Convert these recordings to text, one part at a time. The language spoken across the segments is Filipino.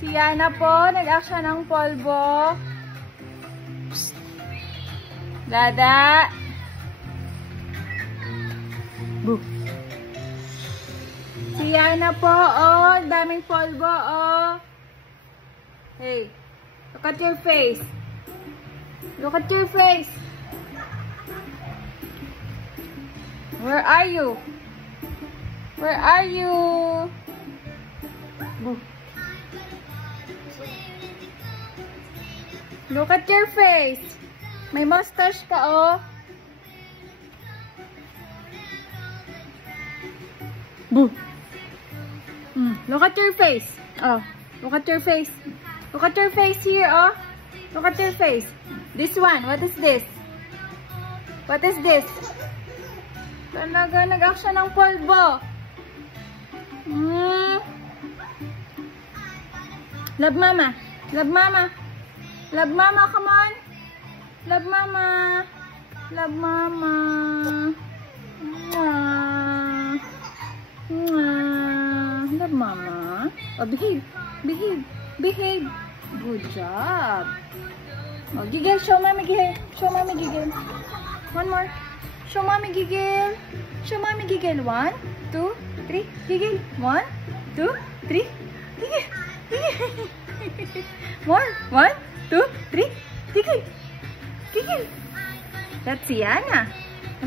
Si Yana po, nag-action ng polvo. Psst. Dada. Boo. Si Yana po, oh, daming polvo, oh. Hey, look at your face. Look at your face. Where are you? Where are you? Boo. Look at your face. May mustache ka, oh. Boo. Look at your face. Oh, look at your face. Look at your face here, oh. Look at your face. This one, what is this? What is this? Talaga, nag-action ng polvo. Love mama. Love mama. Love mama, come on. Love mama. Love mama. Love mama. Oh, behave. Behave. Behave. Good job. Oh, giggle. Show mommy giggle. Show mommy giggle. One more. Show mommy giggle. Show mommy giggle. 1, 2, 3. Giggle. 1, 2, 3. Giggle. More. 1, 2, 3. Giggle. Giggle. That's Yana.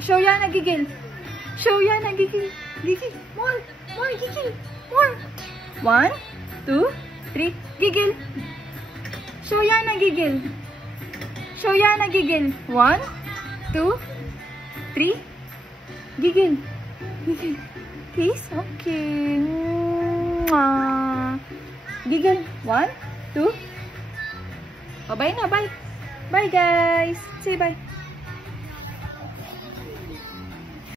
Show Yana giggle. Show Yana giggle. Giggle. More. More giggle. More. 1, 2, 3. Giggle. Show Yana giggle. Show Yana giggle. 1, 2, 3. Giggle. Giggle. Please? Okay. Mwah. Giggle. 1, 2. Oh, bye na. Bye. Bye, guys. Say bye.